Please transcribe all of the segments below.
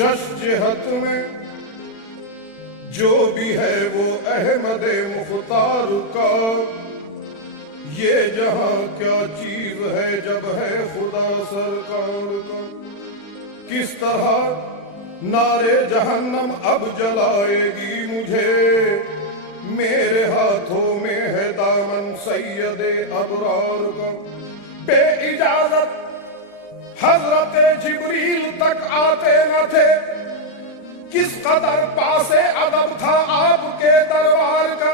شش جہت میں جو بھی ہے وہ احمد مختار کا، یہ جہاں کیا چیز ہے جب ہے خدا سرکار کا۔ کس طرح نارے جہنم اب جلائے گی مجھے، میرے ہاتھوں میں ہے دامن سید ابرار کا۔ بے اجازت حضرت جبریل تک آتے نہ تھے، کس قدر پاسے ادب تھا آپ کے دربار کا۔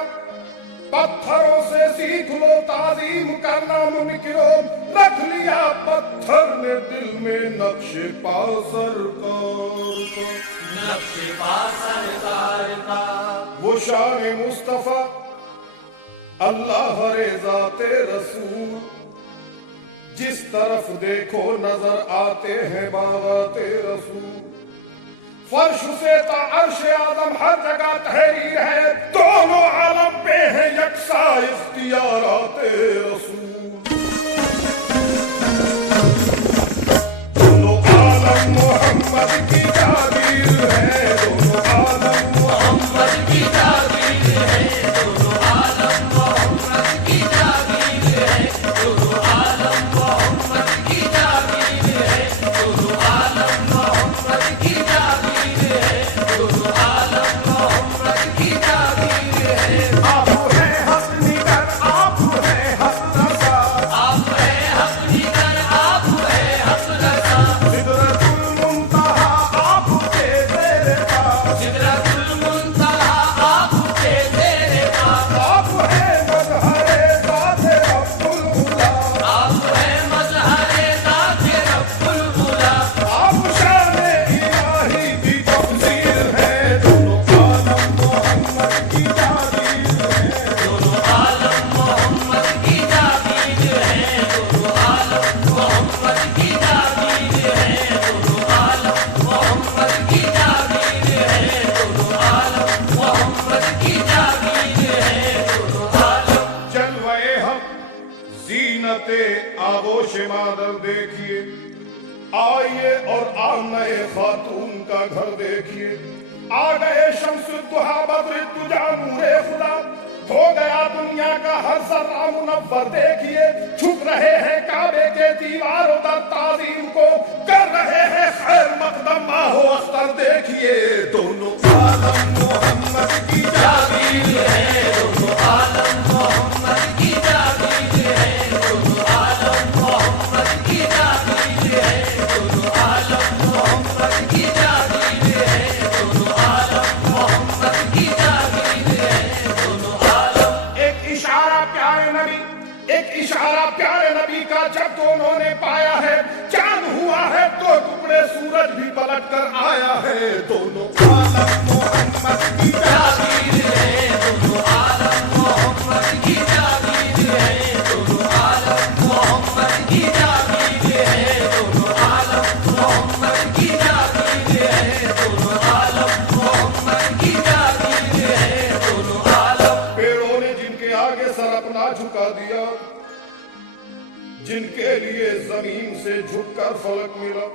پتھروں سے سیکھ لو تعظیم کرنا منکرو، رکھ لیا پتھر نے دل میں نقش پا سرکار کا۔ نقش پا سرکار کا وہ شان مصطفیٰ اللہ ذات رسول، جس طرف دیکھو نظر آتے ہیں باغات رسول۔ فرش سے تا عرش آدم ہر جگہ تحریر ہے، دونوں عالم پہ ہیں یکساں اختیارات رسول۔ دونوں عالم محمد کی جاگیر ہے، دونوں عالم محمد کی جاگیر ہے، دونوں عالم محمد کی جاگیر ہے، دونوں عالم محمد کی جاگیر ہے، دونوں عالم محمد کی جاگیر ہے، دونوں عالم محمد کی جاگیر ہے۔ آپ ہیں حق نگر، آپ ہیں حق رضا، آپ ہے حق نگر، آپ ہے حق رضا، سدرۃ المنتہا آپ کے زیر پا، سدرۃ المنتہا آپ کے زیر پا، آپ ہیں مظہر ذات رب العلا، آپ ہے مظہر ذات رب العلا، آپ شان الہی کی تفسیر ہے، دونوں عالم محمد کی جاگیر ہے۔ دونوں عالم محمد کی جاگیر ہے، دونوں عالم محمد کی جاگیر ہے، دونوں عالم محمد کی جاگیر ہے، دونوں عالم محمد کی جاگیر ہے، دونوں عالم۔ جلوے حق زینت آغوش مادر دیکھیے، آئیے اور آمنہ خاتون کا گھر دیکھیے۔ آ گئے شمس الضحیٰ بدر الدجا نور خدا، ہو گیا دنیا کا ہر ذرہ منور دیکھیے۔ چھپ رہے ہیں کعبے کے دیواروں در تعظیم کو، کر رہے ہیں خیر مقدم ماہ و اختر دیکھیے۔ دونوں عالم محمد کی جاگیر ہے، دونوں عالم محمد کی جاگیر ہے، دونوں عالم محمد کی جاگیر ہے، دونوں عالم محمد کی جاگیر ہے، دونوں عالم محمد کی جاگیر ہے، دونوں عالم۔ ایک اشارہ پیارے نبی، ایک اشارہ پیارے نبی کا جب دونوں نے پایا ہے، چاند ہوا ہے تو ٹکڑے سورج بھی پلٹ کر آیا ہے۔ دونوں عالم محمد کی جاگیر ہے، دونوں عالم محمد کی جاگیر ہے، دونوں عالم محمد کی جاگیر ہے، دونوں عالم محمد کی جاگیر ہے، دونوں عالم محمد کی جاگیر ہے، دونوں عالم۔ پیڑوں نے جن کے آگے سر اپنا جھکا دیا، جن کے لیے زمین سے جھک کر فلک ملا،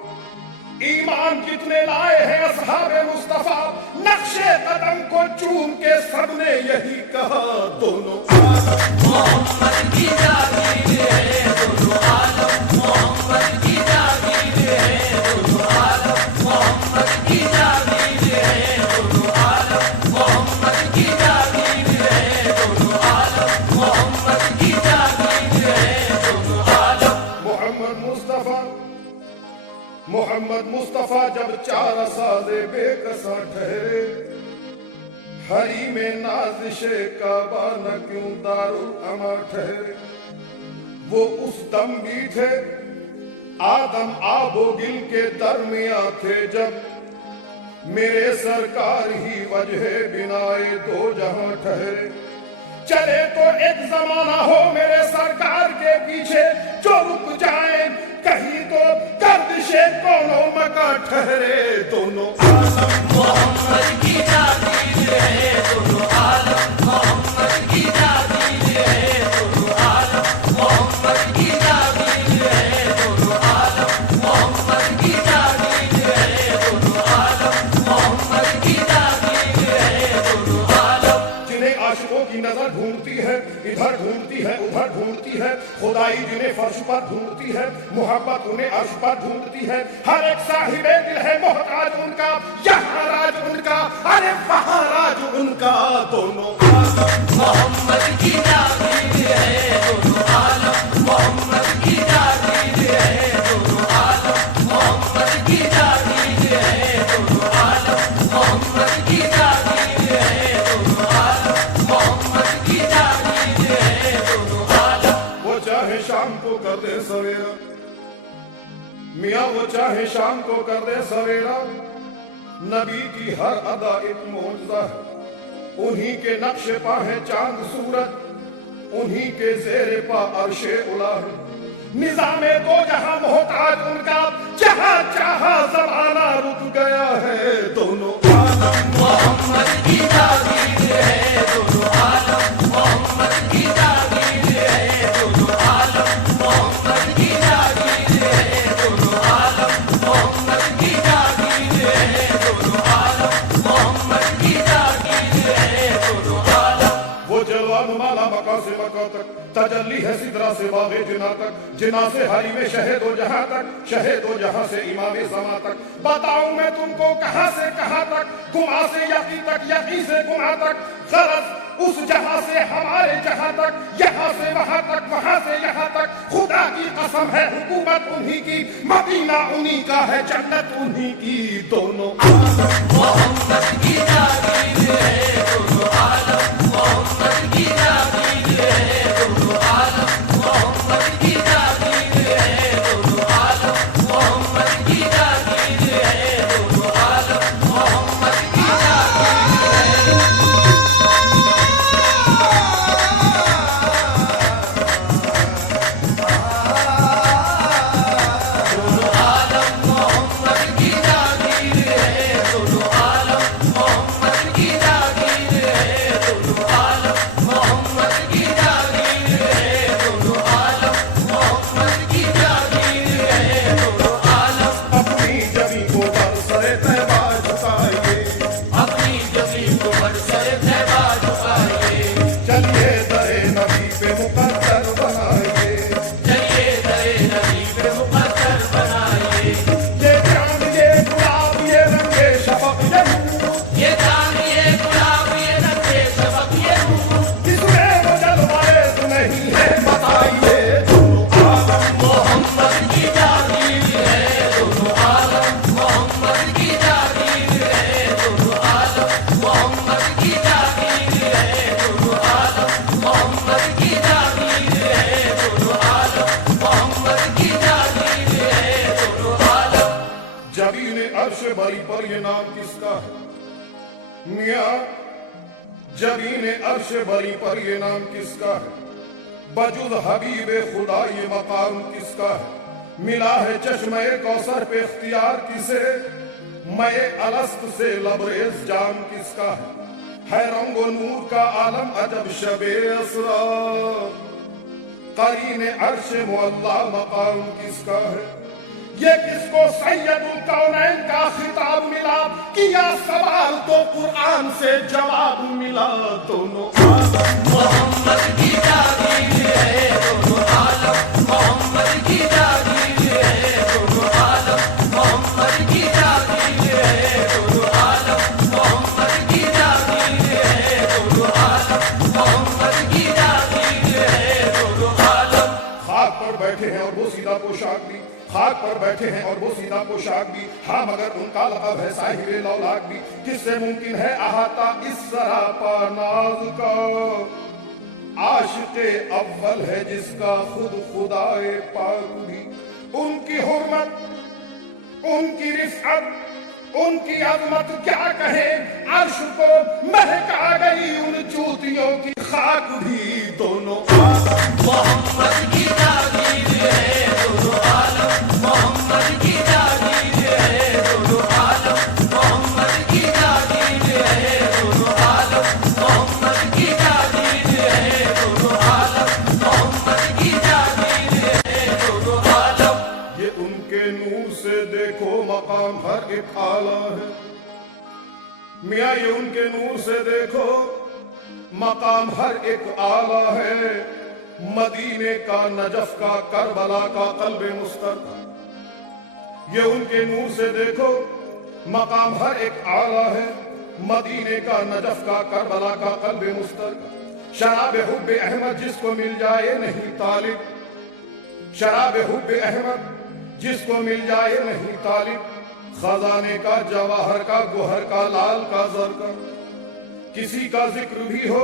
ایمان کتنے لائے ہیں اصحاب مصطفیٰ، نقش قدم کو چوم کے سب نے یہی کہا۔ دونوں عالم محمد کی جاگیر ہے، دونوں عالم محمد کی جاگیر ہے، دونوں عالم محمد کی جاگیر ہے، دونوں عالم محمد کی جاگیر ہے، دونوں عالم محمد کی جاگیر ہے، دونوں عالم۔ محمد مصطفیٰ، محمد مصطفیٰ جب چارہ سازے بے کساں ٹھہرے، حریم نازش کعبہ نہ کیوں دارالاما ٹھہرے۔ وہ اس دم بھی تھے آدم آب و گل کے درمیاں تھے، جب میرے سرکار ہی وجہ بنائے دو جہاں ٹھہرے۔ چلے تو ایک زمانہ ہو میرے سرکار کے پیچھے، جو رک جائیں کہیں تو گردش کونوں مکہ ٹھہرے۔ دونوں عالم محمد کی جاگیر ہے، دونوں عالم محمد کی جاگیر ہے، دونوں عالم محمد کی جاگیر ہے، دونوں عالم محمد کی جاگیر ہے، دونوں عالم इधर ढूंढती है उधर ढूंढती है, खुदाई जिन्हें फर्श पर ढूंढती है, मोहब्बत उन्हें अर्श पर ढूंढती है। हर एक साहिबे दिल है मोहताज उनका, यहाँ राज उनका, अरे वहाँ राज उनका। दोनों आलम मोहम्मद की जागीर है, दोनों आलम मोहम्मद की जागीर है, दोनों आलम मोहम्मद की जागीर है, दोनों आलम मोहम्मद की जागीर है, दोनों आलम मोहम्मद की जागीर है, दोनों आलम। वो चाहे शाम को कर दे सवेरा, मियाँ वो चाहे शाम को कर दे सवेरा, नबी की हर अदा एक मौजज़ा है। उन्हीं के नक्शे पा है चांद सूरज, उन्हीं के ज़ेरे पा अर्शे उला है। निज़ामे दो जहां मोहताज उनका, जहां चाहा ज़माना रुक गया है। दोनों आलम मोहम्मद की जागीर है, दोनों आलम मोहम्मद की जागीर है, दोनों आलम मोहम्मद की जागीर है, दोनों आलम मोहम्मद की जागीर है, दोनों आलम मोहम्मद की जागीर है, दोनों आलम। वो जलवान माला मका से मका तक, तजल्ली है सिदरा से बागे जिना तक, जिना से हरी में शहे दो जहां तक, शहे दो जहां से इमाम ज़मा तक। बताऊं मैं तुमको कहां से कहां तक, गुमा से यकी तक, यकी से गुमा तक, गरज उस जहां से हमारे जहां तक, यहां से वहां तक, वहां से यहां तक। खुदा की कसम है हुकूमत उन्हीं की, मदीना उन्हीं का है, जन्नत उन्हीं की। दोनों आलम मोहम्मद की जागीर है, दोनों आलम मोहम्मद की जागीर है, दोनों आलम मोहम्मद की जागीर है, दोनों आलम मोहम्मद की जागीर है, दोनों आलम मोहम्मद की जागीर है। दोनों आलम मोहम्मद की जागीर है, दोनों आलम मोहम्मद की जागीर है, दोनों आलम मोहम्मद की जागीर है, दोनों आलम मोहम्मद की जागीर है, दोनों आलम। अपनी जमी को बरसरे तैबा झुकाइए, अपनी जमीन को बरसरे तैबा झुकाइए, चलिए दरे नबी पे मुकद्दर बनाइए। चलिए दरे नबी पे मुकद्दर बनाइए। ये चांद ये गुलाब ये रंगे शफक ये नूर, ये चांद ये गुलाब ये रंगे शबक ये नूर, इसमें वो जलवाए तो नहीं है बताइए। दोनों आलम मोहम्मद की जागीर है, दोनों आलम मोहम्मद की जागीर है, दोनों आलम मोहम्मद की जागीर है, दोनों आलम मोहम्मद की जागीर है, दोनों आलम मोहम्मद की जागीर है, दोनों आलम। जबीन अर्श बरी पर ये नाम किसका है मियाँ, जबीन अर्श बरी पर ये नाम किसका है। बजुद हबीब खुदा ये मकाम किसका है। मिला है चश्मे कौसर पे इख्तियार किसे, मैं अलस्त से लबरेज जाम किसका है रंगो नूर का आलम अजब शबे असरार, करीन अर्श मुअल्ला मकाम किसका है। ये किसको सैयदुल कौनैन का खिताब मिला, किया सवाल तो कुरान से जवाब मिला। दोनों आलम मोहम्मद की जागीर है, दोनों आलम मोहम्मद की जागीर है, दोनों आलम मोहम्मद की जागीर है, दोनों आलम मोहम्मद की जागीर है, दोनों आलम मोहम्मद की जागीर है, दोनों आलम। खाक पर बैठे हैं और वो सीधा पोशाक भी, खाक पर बैठे हैं और वो सीधा पोशाक भी। हाँ मगर उनका लक़ब है साहिबे लौलाक भी। किससे मुमकिन है अहाता इस सरापा नाज का, आशिक़े अव्वल है जिसका खुद खुदाए पाक भी। उनकी हुर्मत उनकी रिफ़अत उनकी अज़मत क्या कहे, अर्श को महका गई उन चूतियों की खाक भी। दोनों आलम मोहम्मद की जागीर है, दोनों आलम मोहम्मद की जागीर है, दोनों आलम मोहम्मद की जागीर है, दोनों आलम मोहम्मद की जागीर है, दोनों आलम मोहम्मद की जागीर है, दोनों आलम। ये उनके नूर से देखो मकाम हर एक आला है मियाँ, ये उनके नूर से देखो मकाम हर एक आला है, मदीने का, नजफ का, करबला का, कल्बे मुस्तरका। ये उनके नूर से देखो, मकाम हर एक आला है, मदीने का, नजफ का, करबला का, कल्बे मुस्तरका। शराब हुब्बे अहमद जिसको मिल जाए नहीं तालिब, शराब हुब्बे अहमद जिसको मिल जाए नहीं तालिब। खजाने का, जवाहर का, गोहर का, लाल का, जर का। किसी का जिक्र भी हो,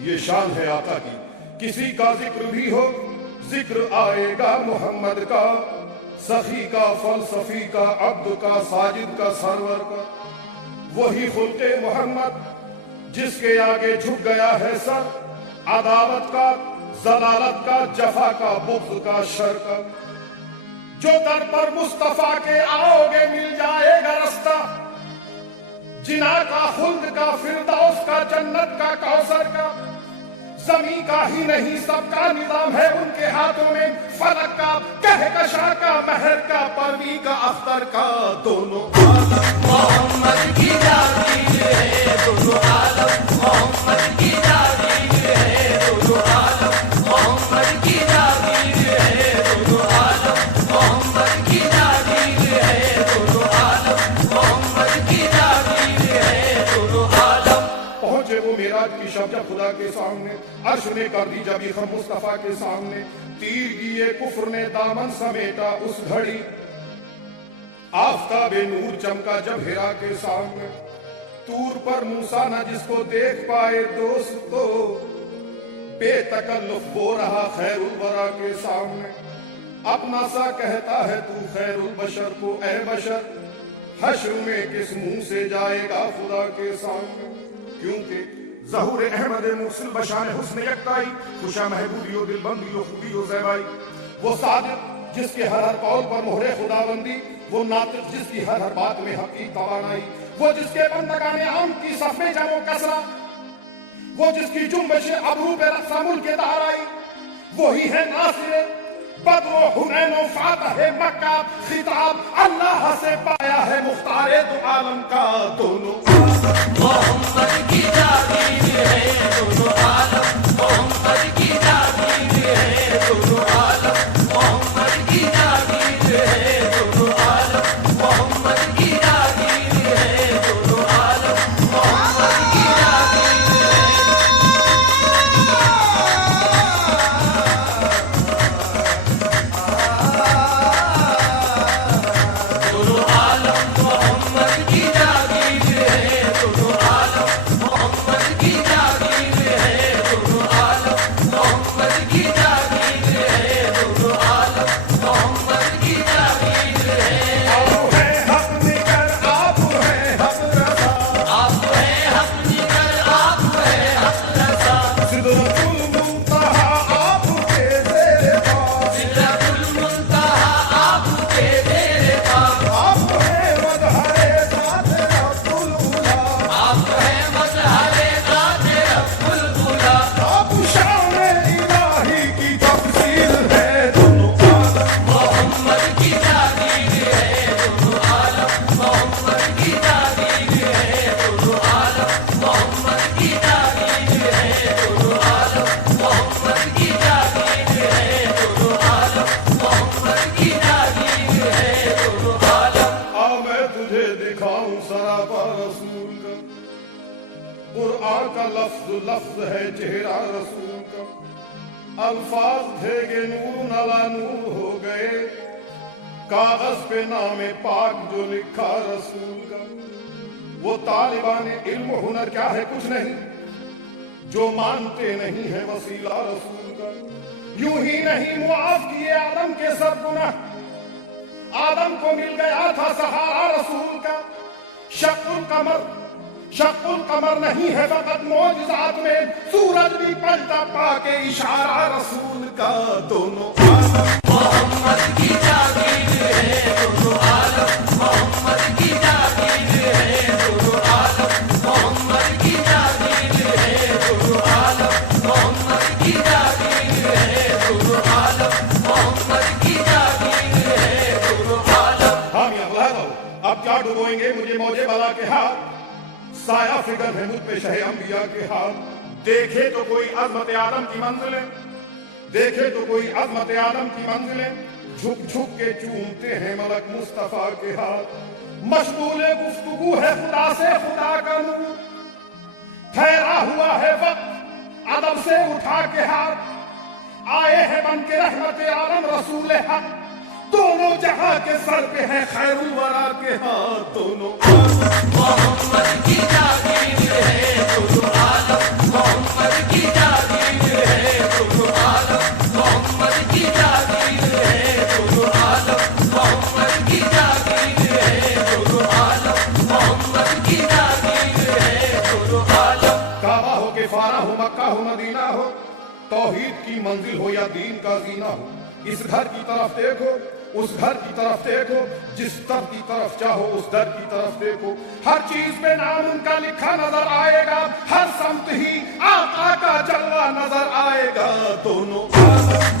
ये शान है आका की, किसी का जिक्र भी हो, जिक्र आएगा मोहम्मद का। सखी का, फलसफी का, अब्द का, साजिद का, सरवर का। वही खुल्के मोहम्मद जिसके आगे झुक गया है सर, अदावत का, जलालत का, जफा का, बुग़्ज़ का, शर का। जो दर पर मुस्तफा के आओगे मिल जाएगा रास्ता, जिना का, खुल्द का, फिरदौस का, जन्नत का, कौसर का। ज़मीं का ही नहीं सबका निजाम है उनके हाथों में, फलक का, कहकशा का, महर का, परवी का, अख्तर का, दोनों आलम मोहम्मद की जागीर है दोनों आलम, मोहम्मद की जागीर है दोनों आलम, मोहम्मद की जागीर है दोनों आलम, मोहम्मद की जागीर है दोनों आलम, मोहम्मद की जागीर है दोनों आलम। पहुंचे वो मेराज की शब जब खुदा के सामने, अर्श ने कर दी जब खम मुस्तफा के सामने। तीर किए कुफ्र ने दामन समेटा उस घड़ी, आफ्ताबे नूर चमका जब हिरा के सामने। तूर पर मूसा न जिसको देख पाए दोस्तों, बेतकल्लुफ बो रहा खैरुल वरा के सामने। अपना सा कहता है तू खैरुल बशर को, ए बशर हश्र में किस मुंह से जाएगा खुदा के सामने। क्योंकि ज़हूर अहमद मुर्सिल बशान हुस्न यक्ताई, खुशा महबूबियो दिलबंदियो खूबियो ज़ैबाई। वो सादिक जिसके हर हर कौल पर मोहरे खुदाबंदी, वो नातिक जिसकी हर हर बात में हक़ की तवानाई। वो जिसके बंदगाने आम की सफ में जमो कसरा, वो जिसकी जुम्बिश अबरू पे रफ़ा मुल्क दाराई। वही है नासिर बद्र हुनैन व फातह मक्का, खिताब अल्लाह से पाया है मुख्तारे दो आलम का, दोनों मोहम्मद की जागीर है दोनों आलम, मोहम्मद की जागीर है दोनों आलम, मोहम्मद की जागीर है दोनों आलम, मोहम्मद की जागीर है दोनों आलम, मोहम्मद की जागीर है। दोनों आलम मोहम्मद की जागीर है दोनों आलम, मोहम्मद की जागीर है दोनों आलम, मोहम्मद की जागीर है दोनों आलम, मोहम्मद की जागीर है। आप है हक़ निगर, आप है हक़ रज़ा, आप है हक़ निगर, आप है हक़ रज़ा। सिदरतुल मुंतहा आपके ज़ेरे पास, सिदरतुल मुंतहा आपके ज़ेरे पास। आप है मज़हरे ज़ात रब्बुल उला, आप है मज़हरे ज़ात रब्बुल उला। आप शान इलाही की तफसीर है दोनों आलम। मोहम्मद की जागीर है दोनों आलम, मोहम्मद की जागीर है दोनों आलम, मोहम्मद की जागीर है दोनों आलम, मोहम्मद की जागीर है दोनों आलम, मोहम्मद की जागीर है दोनों आलम। आ मैं तुझे दिखाऊं सरापा रसूल का, कुरआन का लफ्ज लफ्ज है चेहरा रसूल का। अल्फाज थे के नूर नला नूर हो गए, कागज पे नामे पाक जो लिखा रसूल का। वो तालिबान इल्म हुनर क्या है कुछ नहीं, जो मानते नहीं है वसीला रसूल का। यूं ही नहीं मुआफ किए आदम के सब गुनाह, आदम को मिल गया था सहारा रसूल का। शक्कुल कमर नहीं है वक़्त मौजिज़ात में, सूरज भी पलटा पाके इशारा रसूल का, दोनों आलम। मोहम्मद की जागीर है दोनों आलम, मोहम्मद की जागीर है दोनों आलम, मोहम्मद की जागीर है दोनों आलम, मोहम्मद की जागीर है दोनों आलम, मोहम्मद की जागीर है दोनों आलम। हम यहाँ अब क्या डुबोएंगे मुझे मौजे बला के हाथ, साया फिगर है मुझ पे शहे अंबिया के हाथ। देखे तो कोई अज़मत आदम की मंजिलें, देखे तो कोई अज़मत आदम की मंजिलें, झुक झुक के चूमते हैं मलक मुस्तफा के हाथ। मशगूले गुफ्तगू है खुदा से खुदा का नूर, ठहरा हुआ है वक्त अदब से उठा के हाथ। आए हैं बन के रहमत आलम रसूल हक, दोनों जहां के सर पे है खैरुल वरा के हाथ। दोनों मोहम्मद की जागीर है दोनों आलम, मोहम्मद की जागीर है दोनों आलम, मोहम्मद की जागीर है दोनों आलम, मोहम्मद की जागीर है दोनों आलम, मोहम्मद की जागीर है दोनों आलम। काबा हो के फारा हो, मक्का हो, मदीना हो, तौहीद की मंजिल हो या दीन का जीना हो, इस घर की तरफ देखो, उस घर की तरफ देखो, जिस दर की तरफ चाहो उस दर की तरफ देखो। हर चीज पे नाम उनका लिखा नजर आएगा, हर समत ही आका का जलवा नजर आएगा। दोनों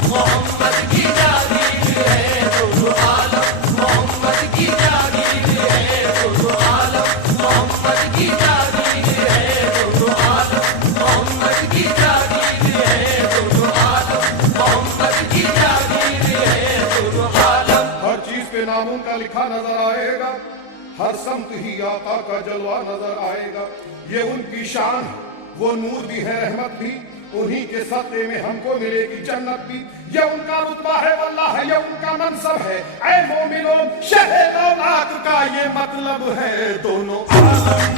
मोहम्मद की जागीर है दोनों आलम, मोहम्मद की जागीर है दोनों आलम, मोहम्मद की जागीर है दोनों आलम, मोहम्मद की जागीर है दोनों आलम, मोहम्मद की जागीर है दोनों आलम। हर चीज पे नाम उनका लिखा नजर आएगा, हर समत ही आका का जलवा नजर आएगा। ये उनकी शान है, वो नूर भी है रहमत भी, उन्हीं के सत्ते में हमको मिलेगी जन्नत भी। ये उनका रुतबा है वल्लाह है, ये उनका मनसब है। ऐ मोमिनों शहे दौलत का ये मतलब है। दोनों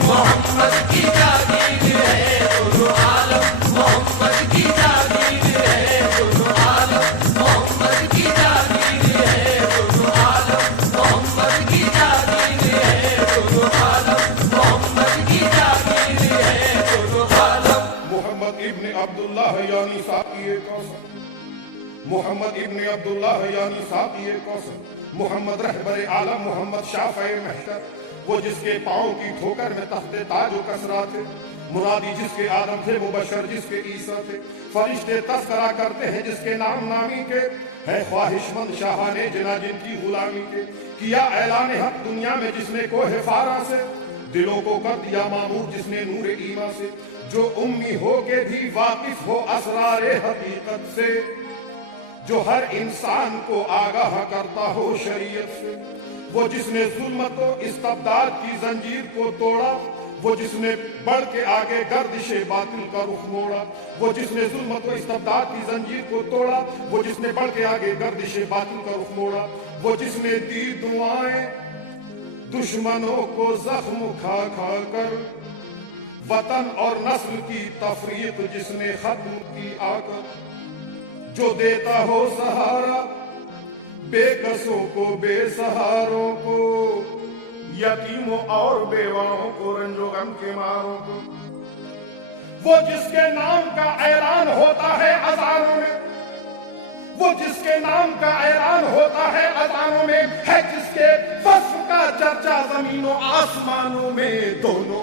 मोहम्मद की जागीर है दोनों आलम, मोहम्मद की जागीर है दोनों आलम, मोहम्मद की जागीर है दोनों आलम, मोहम्मद की जागीर है दोनों आलम, मोहम्मद की जागीर है दोनों आलम। मोहम्मद इब्न अब्दुल्लाह यानी साक़ी कौसर, मोहम्मद इब्न अब्दुल्लाह यानी साक़ी कौसर, मोहम्मद रहबर आलम, मोहम्मद शाफ़े महशर, वो जिसके पाँव की ठोकर में तख्ते ताज व कसरा थे, मुरादी जिसके आदम थे, मुबशर जिसके ईसा थे। फरिश्ते तस्करा करते हैं जिसके नाम नामी के, है ख्वाहिशमंद शाहाने जिना जिनकी गुलामी के। किया ऐलान हक दुनिया में जिसने कोहे फारा से, दिलों को कर दिया मामूर जिसने नूर ईमा से। जो उम्मी हो के भी वाकिफ हो असरारे हकीकत से, जो हर इंसान को आगाह करता हो शरीयत से। वो जिसने जुल्मत व इस्तबदाद की जंजीर को तोड़ा, वो जिसने बढ़ के आगे गर्दिशे बातिल का रुख मोड़ा। वो जिसने जुल्मत व इस्तबदाद की जंजीर को तोड़ा, वो जिसने बढ़ के आगे गर्दिशे बातिल का रुख मोड़ा। वो जिसने दी दुआएं दुश्मनों को जख्म खा खा कर, वतन और नस्ल की तफरीक जिसने खत्म की आकर। जो देता हो सहारा बेकसों को, बेसहारों को, यतीमों और बेवाओं को, रंजो गम के मारों को। वो जिसके नाम का ऐलान होता है अज़ानों में, वो जिसके नाम का ऐलान होता है अज़ानों में, है जिसके वस्फ का चर्चा ज़मीनों आसमानों में। दोनों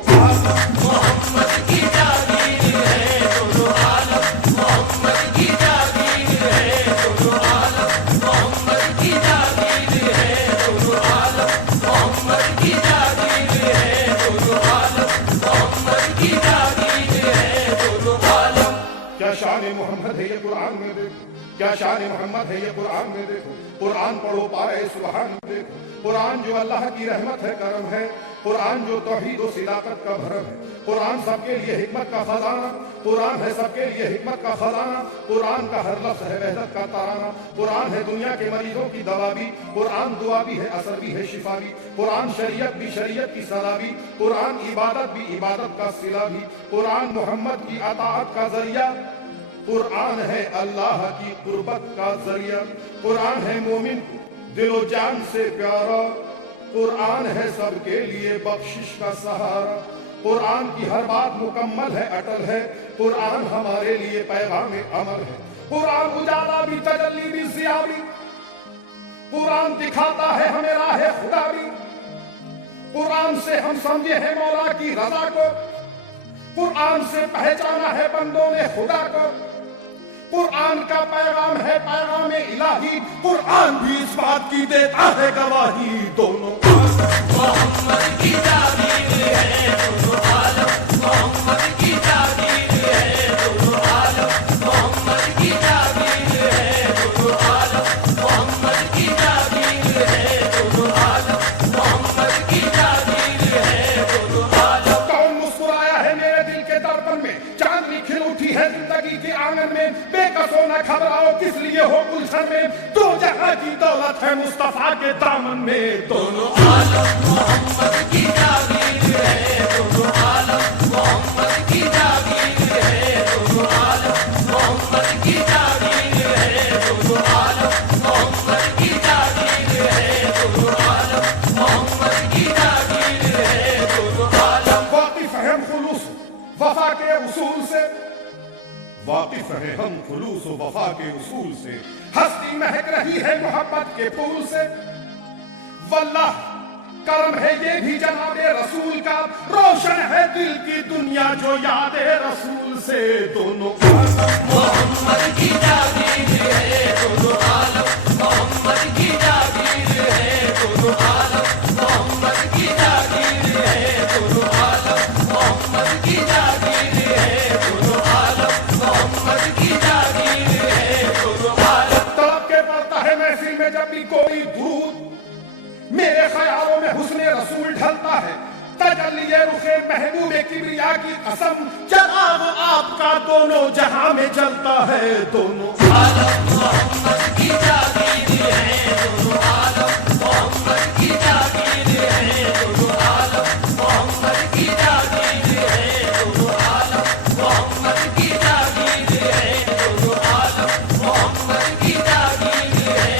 मोहम्मद की जागीर है दोनों आलम, मोहम्मद की जागीर है दोनों आलम, मोहम्मद की जागीर है दोनों आलम, मोहम्मद की जागीर है दोनों आलम, मोहम्मद की जागीर है दोनों आलम। क्या शान मोहम्मद है ये कुरान में देखो, क्या शान मोहम्मद है ये कुरान में देखो। कुरान पढ़ो पाए सुभान देखो, कुरान जो अल्लाह की रहमत है करम है, कुरान जो तौहीद व सिदाकत का भरम है। कुरान सबके लिए हिकमत का खजाना, कुरान है सबके लिए हिकमत का खजाना। कुरान का हर लफ्ज़ है वहदत का तराना। कुरान है दुनिया के मरीजों की दवा भी, कुरान दुआ भी है, असर भी है, शिफा भी। कुरान शरीयत भी, शरीयत की सलाह भी। कुरान इबादत भी, इबादत का सिला भी। कुरान मोहम्मद की अताअत का जरिया, कुरान है अल्लाह की कुर्बत का जरिया। कुरान है मोमिन दिलो जान से प्यारा, कुरान है सबके लिए बख्शिश का सहारा। कुरान की हर बात मुकम्मल है, अटल है, कुरान हमारे लिए पैगाम अमल है। कुरान उजाला भी, तजल्ली भी, ज़िया भी, कुरान दिखाता है हमें राह खुदा भी। कुरान से हम समझे हैं मौला की रजा को, कुरान से पहचाना है बंदों ने खुदा को। कुरान का पैगाम है पैगाम इलाही, कुरान भी इस बात की देता है गवाही। दोनों मोहम्मद की जागीर है दोनों आलम, मोहम्मद की जागीर है बसो न घबराओ किस लिए हो उलझन में, दो जहां की दौलत है मुस्तफा के दामन में। दोनों आलम मोहम्मद की जागीर है, दोनों आलम मोहम्मद की जागीर है, दोनों आलम मोहम्मद की जागीर है, दोनों आलम मोहम्मद की जागीर है, दोनों आलम मोहम्मद की जागीर है, दोनों आलम। वाकिफ है हम खुलूस वफा के उसूल से, वाकिफ है हम खुलूस वफा के उसूल से, हस्ती महक रही है मोहब्बत के फूल से। वल्लाह करम है ये भी जनाबे रसूल का, रोशन है दिल की दुनिया जो याद रसूल से। दोनों आलम मोहम्मद की जागीर है, दोनों आलम मोहम्मद की जागीर है, दोनों आलम मोहम्मद की जागीर है, दोनों आलम मोहम्मद की जागीर है, दोनों आलम मोहम्मद की जागीर है, दोनों आलम। तड़प के पड़ता है महफिल में जब भी कोई दूध, मेरे ख्यालों में हुस्ने रसूल ढलता है, तजल्लिए रुखे महबूबे किबरिया की कसम, जनाब आपका दोनों जहां में जलता है। दोनों आलम मोहम्मद की जागीर है, दोनों आलम मोहम्मद की जागीर है, दोनों आलम मोहम्मद की जागीर है, दोनों आलम मोहम्मद की जागीर है, दोनों आलम मोहम्मद की जागीर है।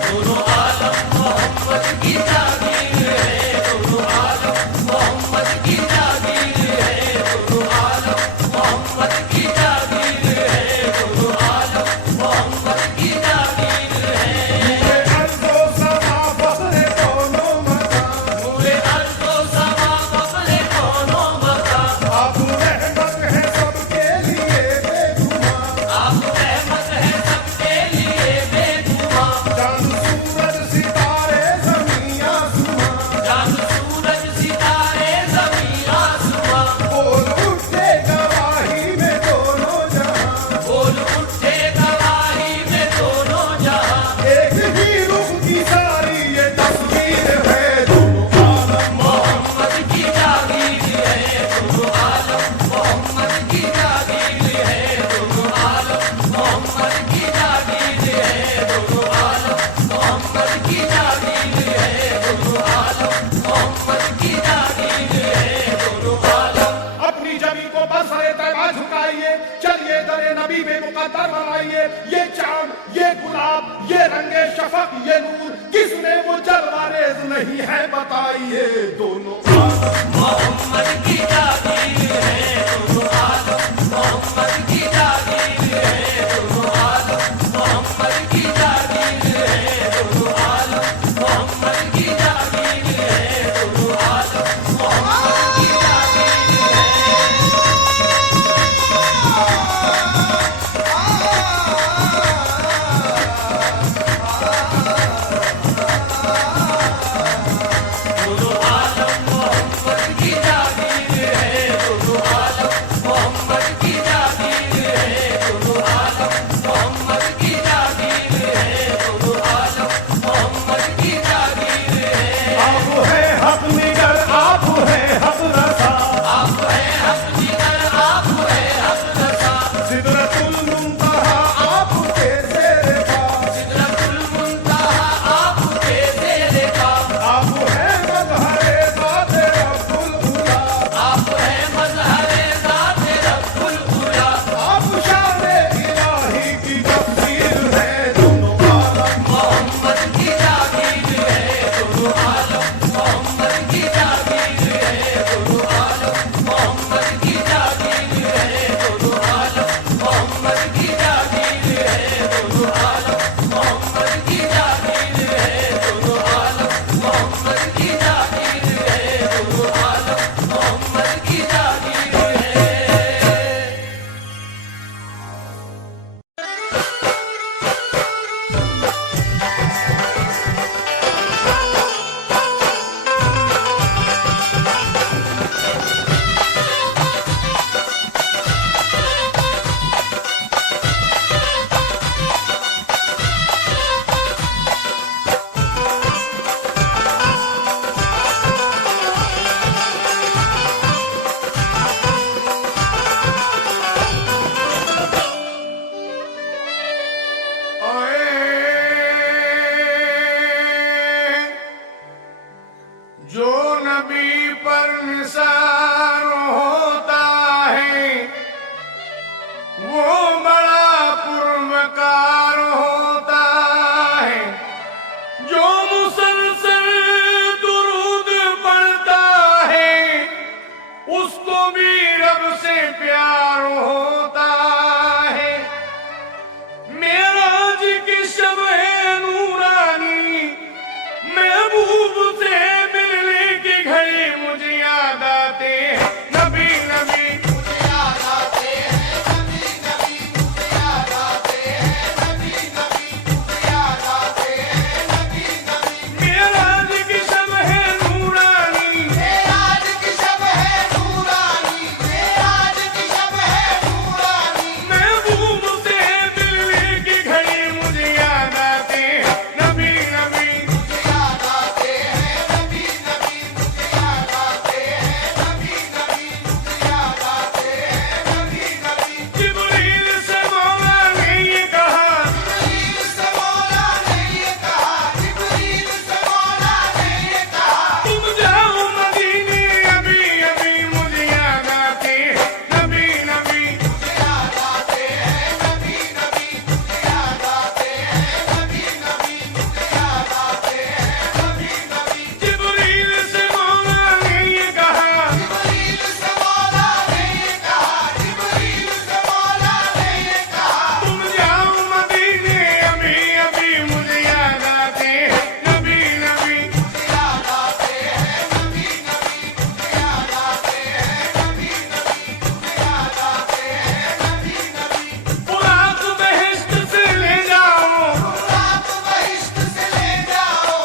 दोनों आलम मोहम्मद की जागीर है, दोनों आलम मोहम्मद की जागीर है, दोनों आलम मोहम्मद की जागीर है, दोनों आलम मोहम्मद की जागीर है। नूरे अर्ज़ो समा बखरे दोनों मकान, नूरे अर्ज़ो समा बखरे दोनों मकान, आप रहमत है सबके लिए बेगुमां, आप रहमत है सबके लिए बेगुमां। चांद सूरज सितारे ज़मीं आसमां, चांद सूरज सितारे ज़मीं आसमां, बोल उठे गवाही में दोनों जहां, बोल उठे गवाही में दोनों जहां। एक ही रुख की सारी ये तस्वीर है। दोनों आलम मोहम्मद की जागीर है, दोनों आलम मोहम्मद की जागीर है, दोनों आलम मोहम्मद की जागीर है, दोनों आलम मोहम्मद की जागीर है, दोनों आलम मोहम्मद की जागीर है, दोनों आलम। अपनी जमी को बसरे तैबा झुकाइए, चलिए दरे नबी में मुकद्दर बनाइए। ये चांद, ये गुलाब, ये रंगे शफक, ये नूर, किसमें वो जलवारेज नहीं है बताइए। दोनों आलम मोहम्मद की जागीर है, दोनों आलम मोहम्मद की जागीर है, दोनों आलम मोहम्मद की जागीर है, दोनों आलम मोहम्मद की जागीर है, दोनों आलम मोहम्मद की जागीर है। दोनों आलम मोहम्मद की اس کو بھی رب سے پیار ہوتا ہے. معراج کی شب ہے نورانی، محبوب سے ملنے کی گھڑی مجھے یاد آتے ہیں. نبی نبی مجھے یاد آتے ہیں، نبی نبی مجھے یاد آتے ہیں، نبی نبی مجھے یاد آتے ہیں، نبی نبی. معراج کی شب ہے نورانی، معراج کی شب ہے نورانی، معراج کی شب ہے نورانی. محبوب سے ملنے کی گھڑی مجھے یاد آتے ہیں. نبی نبی مجھے یاد آتے ہیں، نبی نبی مجھے یاد آتے ہیں، نبی نبی مجھے یاد آتے ہیں، نبی نبی. جبریل سے مولا نے یہ کہا، جبریل سے مولا نے یہ کہا، جبریل سے مولا نے یہ کہا. تم جاؤ مدینے ابھی ابھی مجھے یاد آتے ہیں. نبی نبی مجھے یاد آتے ہیں، نبی نبی مجھے یاد آتے ہیں، نبی نبی مجھے یاد آتے ہیں، نبی نبی. جبریل سے مولا نے یہ کہا، جبریل سے مولا نے یہ کہا، جبریل سے مولا نے یہ کہا. تم جاؤ مدینے ابھی ابھی مجھے یاد آتے ہیں. نبی نبی مجھے یاد آتے ہیں، نبی نبی مجھے یاد آتے ہیں، نبی نبی مجھے یاد آتے ہیں، نبی نبی. براق بہشت سے لے جاؤ، رات بہشت سے لے جاؤ،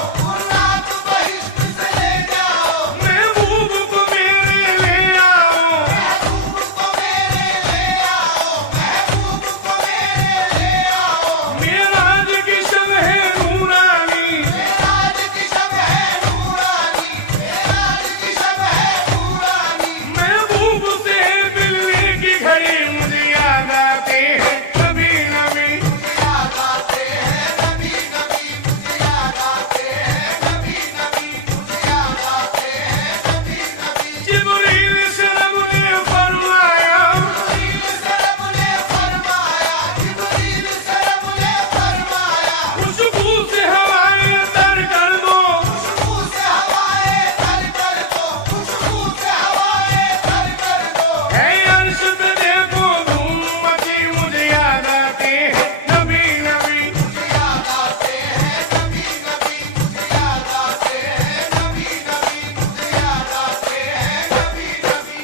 رات بہشت سے لے جاؤ. محبوب کو میرے لے آؤ. محبوب کو میرے لے آؤ، محبوب کو میرے لے آؤ. معراج کی شب ہے نورانی، معراج کی شب ہے نورانی، معراج کی شب ہے نورانی. محبوب سے ملنے کی گھڑی مجھے یاد آتے ہیں. نبی نبی مجھے یاد آتے ہیں، نبی نبی مجھے یاد آتے ہیں، نبی نبی مجھے یاد آتے ہیں، نبی نبی. جبریل سے رب نے فرمایا، جبریل سے رب نے فرمایا، جبریل سے رب نے فرمایا. خوشبو سے ہوائیں تر کر دو، خوشبو سے ہوائیں تر کر دو، خوشبو سے ہوائیں تر کر دو. اے عرش پہ دیکھو دھوم مچی مجھے یاد آتے ہیں. نبی نبی مجھے یاد آتے ہیں، نبی نبی مجھے یاد آتے ہیں، نبی نبی مجھے یاد آتے ہیں، نبی نبی.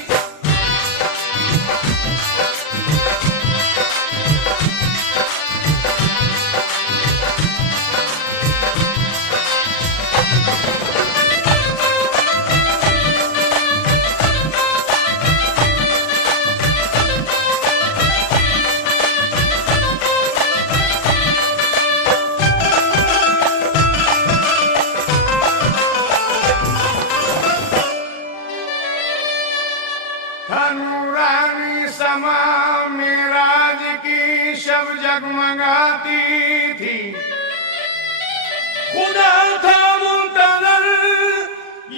نورانی سما معراج کی شب جگمگاتی تھی. خدا تھا منتظر،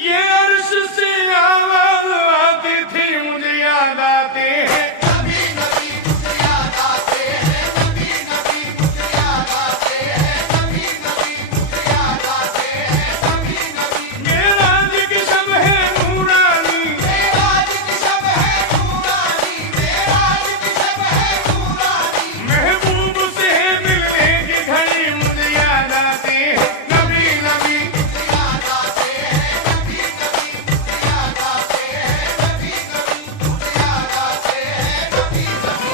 یہ عرش سے آواز آتی تھی مجھے یاد آتے ہیں. نبی نبی مجھے یاد آتے ہیں، نبی نبی مجھے یاد آتے ہیں، نبی نبی مجھے یاد آتے ہیں، نبی نبی. معراج کی شب ہے نورانی، معراج کی شب ہے نورانی، معراج کی شب ہے نورانی. محبوب سے ملنے کی گھڑی مجھے یاد آتے ہیں. نبی نبی مجھے یاد آتے ہیں، نبی نبی مجھے یاد آتے ہیں، نبی نبی مجھے یاد آتے ہیں، نبی نبی.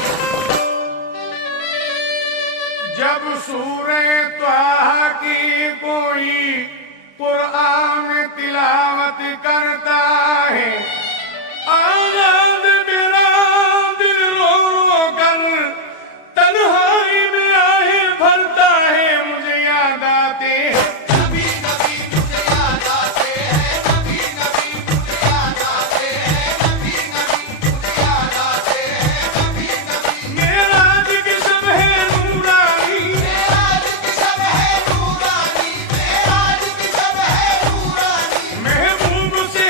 جب سورہ طٰہٰ کی کوئی قرآن تلاوت کرتا ہے، آزاد میرا دل رو رو کر تنہائی میں آہے بھرتا ہے مجھے یاد آتے ہیں. نبی نبی مجھے یاد آتے ہیں، نبی نبی مجھے یاد آتے ہیں، نبی نبی مجھے یاد آتے ہیں، نبی نبی. معراج کی شب ہے نورانی، معراج کی شب ہے نورانی، معراج کی شب ہے نورانی. محبوب سے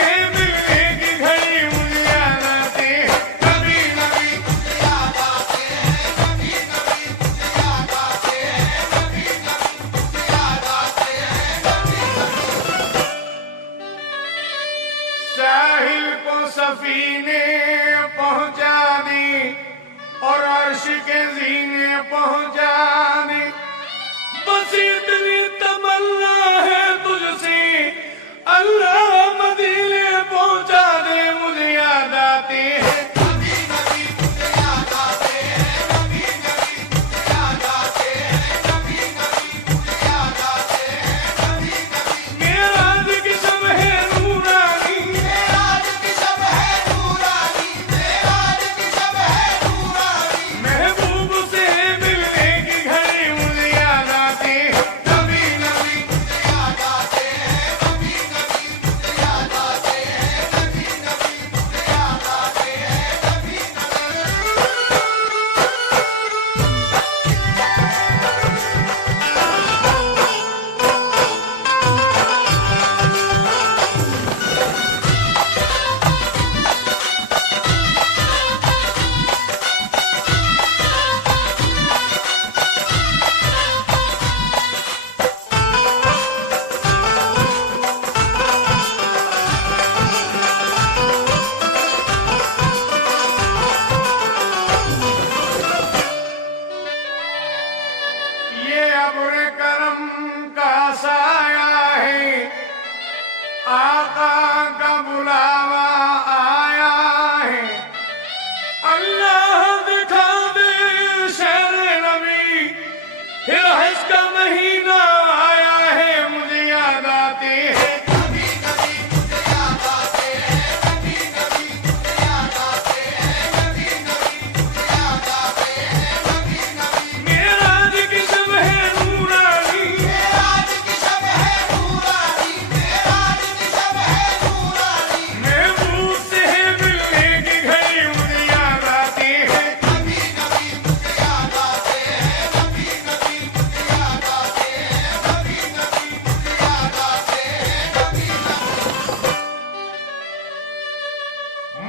पहुंचा दी और अर्श के जीने पहुंचा दी। बस इतनी तमन्ना है तुझसे अल्लाह मदीने पहुंचा दे, मुझे याद आते हैं आका का बुलावा आया है। अल्लाह दिखा दे शहर नबी, फिर हज का महीना आया है, मुझे याद आते हैं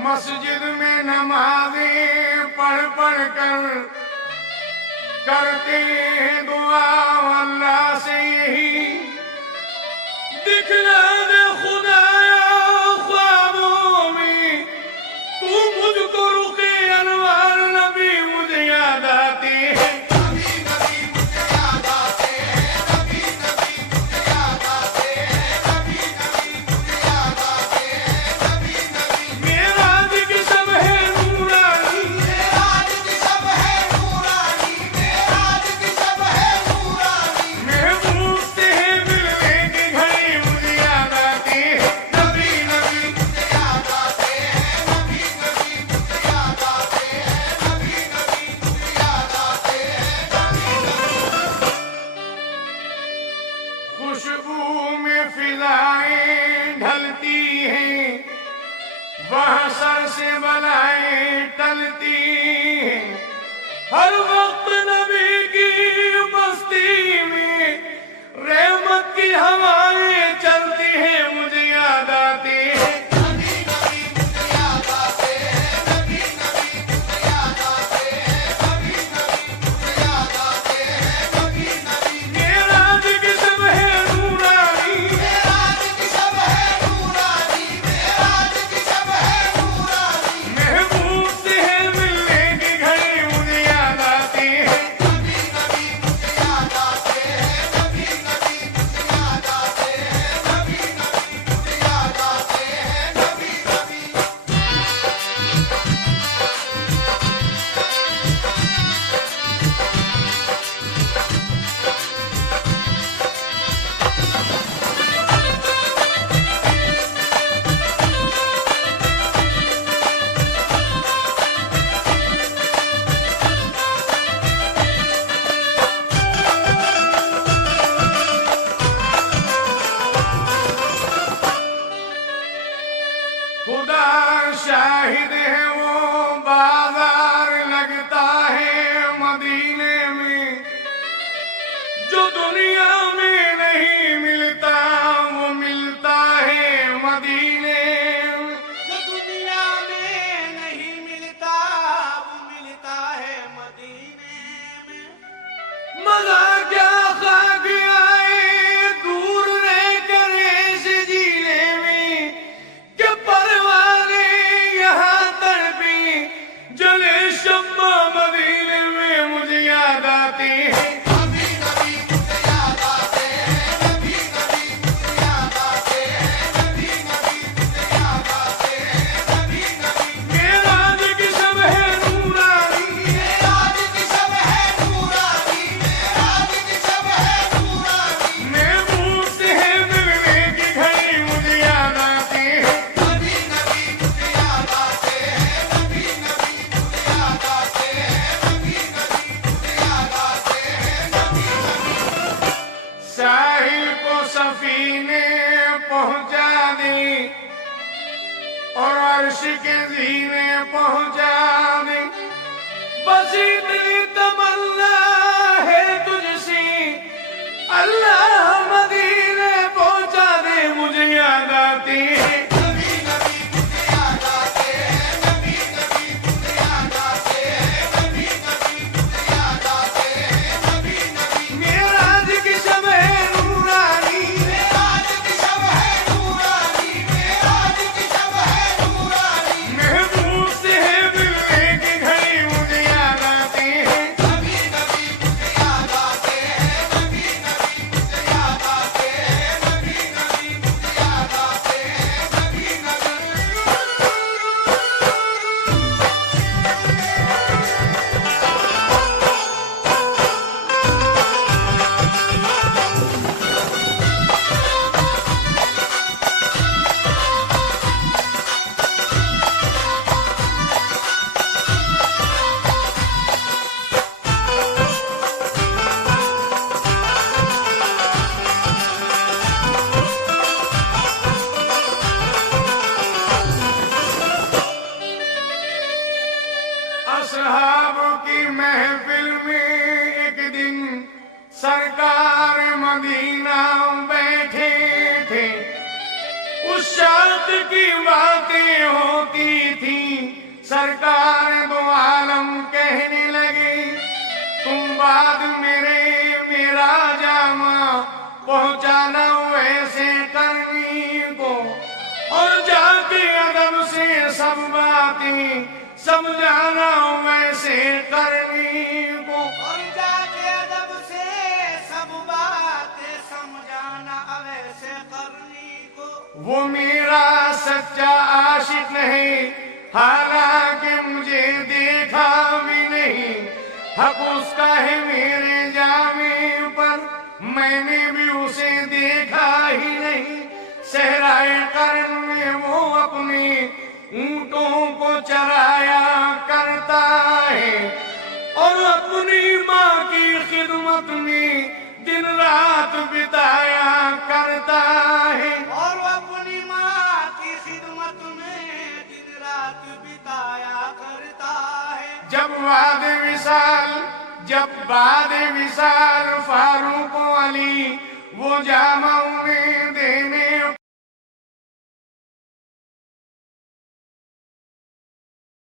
मस्जिद में नमाज़ें पढ़ पढ़ कर करते हैं दुआ अल्लाह से यही, दिखला दे खुदाया ख्वाबों में तू मुझको रुके अनवार नबी, मुझे याद आते हैं खुशबू में फिजाएं ढलती हैं, वहाँ सर से बलाएं टलती हैं, हर वक्त नबी की मस्ती में रहमत की हवाएं चलती हैं, मुझे याद आती हैं शाहिद है वो बाजार लगता है मदीने में, जो दुनिया में नहीं मिलता वो मिलता है मदीने में, जो दुनिया में नहीं मिलता वो मिलता है मदीने में। मजा क्या खा गया दूर रह कर ऐसे जीने में, कि परवाने यहाँ عرش کے زینے پہنچا دے بس اتنی تمنا ہے تجھ سے اللہ مدینے پہنچا دے مجھے یاد آتے ہیں اصحاب کی محفل میں ایک دن سرکار مدینہ بیٹھے تھے اس شرط کی باتیں ہوتی تھیں سرکار دو عالم کہنے لگے تم بعد میرا جامع پہنچانا ویسے کرنی کو اور جا کے ادب سے سب باتیں سمجھانا ویسے کرنی کو اور جا کے ادب سے سب باتیں سمجھانا ویسے کرنی کو وہ میرا سچا عاشق ہے حالانکہ مجھے دیکھا بھی نہیں حق اس کا ہے میرے جامع پر میں نے بھی اسے دیکھا ہی نہیں صحرائے قرن میں وہ اپنے اونٹوں کو چرایا کرتا ہے اور اپنی ماں کی خدمت میں دن رات بتایا کرتا ہے اور وہ اپنی ماں کی خدمت میں دن رات بتایا کرتا ہے جب بعد وصال فاروق و علی وہ جامع انہیں